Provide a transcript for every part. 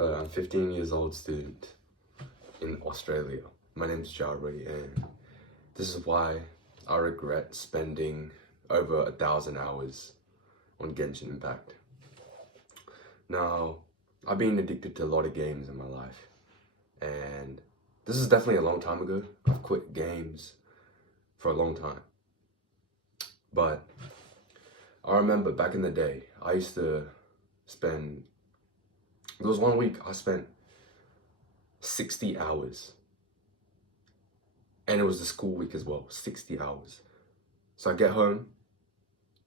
Hello, I'm 15 years old student in Australia. My name's Jarry, and this is why I regret spending over 1,000 hours on Genshin Impact. Now, I've been addicted to a lot of games in my life, and this is definitely a long time ago. I've quit games for a long time. But I remember back in the day, I used to spend, there was 1 week I spent 60 hours. And it was the school week as well, 60 hours. So I get home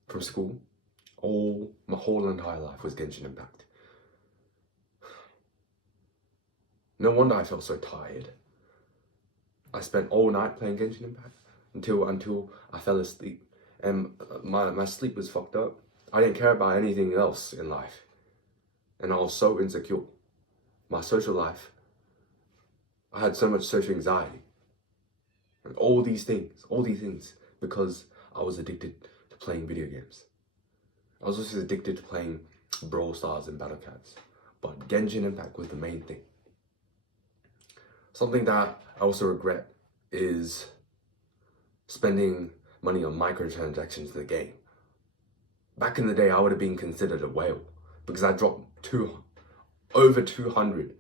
from school, my whole entire life was Genshin Impact. No wonder I felt so tired. I spent all night playing Genshin Impact until I fell asleep. And my sleep was fucked up. I didn't care about anything else in life. And I was so insecure. My social life, I had so much social anxiety. And all these things, because I was addicted to playing video games. I was also addicted to playing Brawl Stars and Battle Cats. But Genshin Impact was the main thing. Something that I also regret is spending money on microtransactions in the game. Back in the day, I would have been considered a whale because I dropped over 200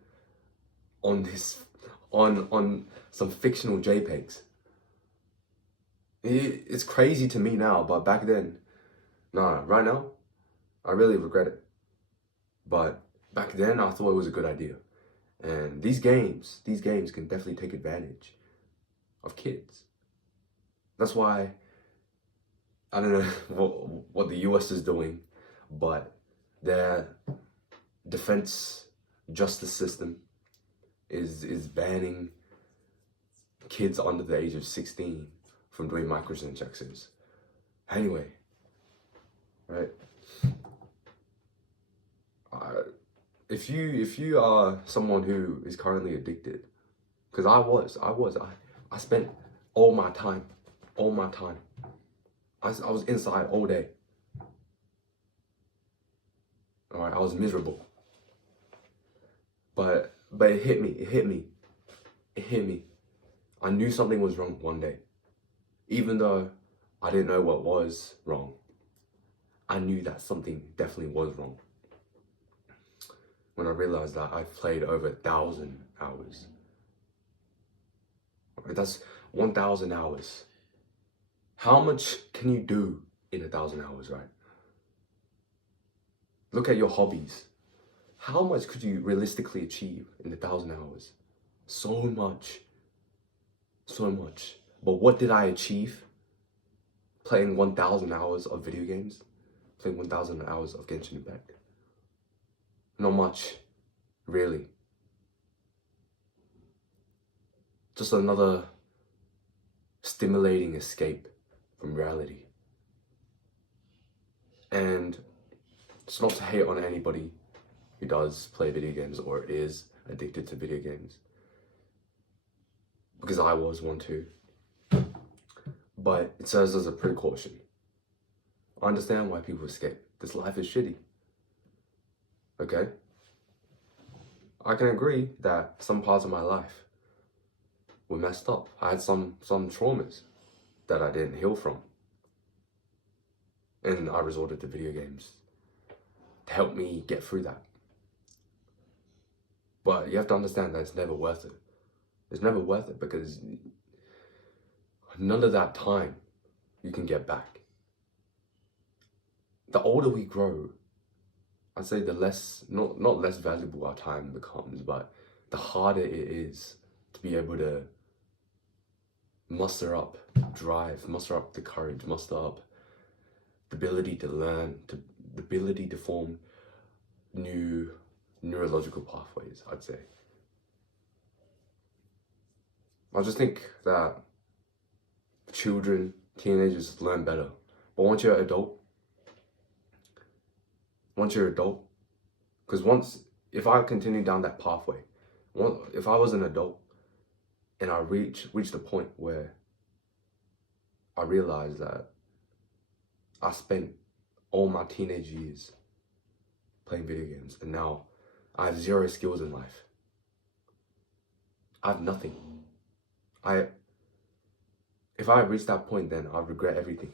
on some fictional JPEGs. It's crazy to me now, but back then, nah, right now, I really regret it. But back then, I thought it was a good idea. And these games can definitely take advantage of kids. That's why, I don't know what the US is doing, but their defense justice system is banning kids under the age of 16 from doing microtransactions. Anyway, right? If you are someone who is currently addicted, because I spent all my time. I was inside all day. All right, I was miserable. But it hit me. I knew something was wrong one day. Even though I didn't know what was wrong, I knew that something definitely was wrong. When I realized that I've played over 1,000 hours. That's 1,000 hours. How much can you do in 1,000 hours, right? Look at your hobbies. How much could you realistically achieve in 1,000 hours? So much. But what did I achieve? Playing 1,000 hours of video games? Playing 1,000 hours of Genshin Impact? Not much, really. Just another stimulating escape from reality. And it's not to hate on anybody who does play video games or is addicted to video games, because I was one too. But it serves as a precaution. I understand why people escape. This life is shitty. Okay? I can agree that some parts of my life were messed up. I had some traumas that I didn't heal from. And I resorted to video games to help me get through that. But you have to understand that it's never worth it. It's never worth it because none of that time you can get back. The older we grow, I'd say the less, not less valuable our time becomes, but the harder it is to be able to muster up drive, muster up the courage, muster up the ability to learn, the ability to form new neurological pathways, I'd say. I just think that children, teenagers learn better. But once you're an adult, because if I continue down that pathway, if I was an adult and I reached the point where I realized that I spent all my teenage years playing video games, and now I have zero skills in life. I have nothing. If I reach that point, then I regret everything.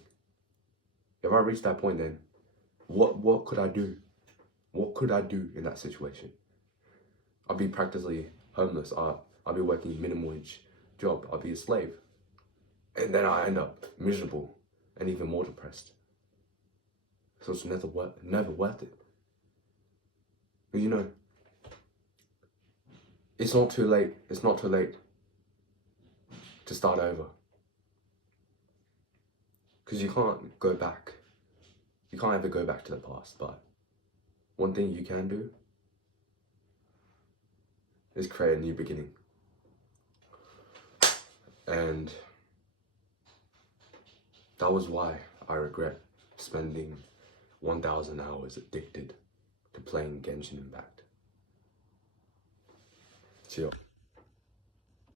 If I reach that point, then what could I do? What could I do in that situation? I'll be practically homeless. I'll be working minimum wage job. I'll be a slave. And then I end up miserable and even more depressed. So it's never worth it. But you know, it's not too late. It's not too late to start over. Because you can't go back. You can't ever go back to the past, but one thing you can do is create a new beginning. And that was why I regret spending 1,000 hours addicted to playing Genshin Impact. Chill.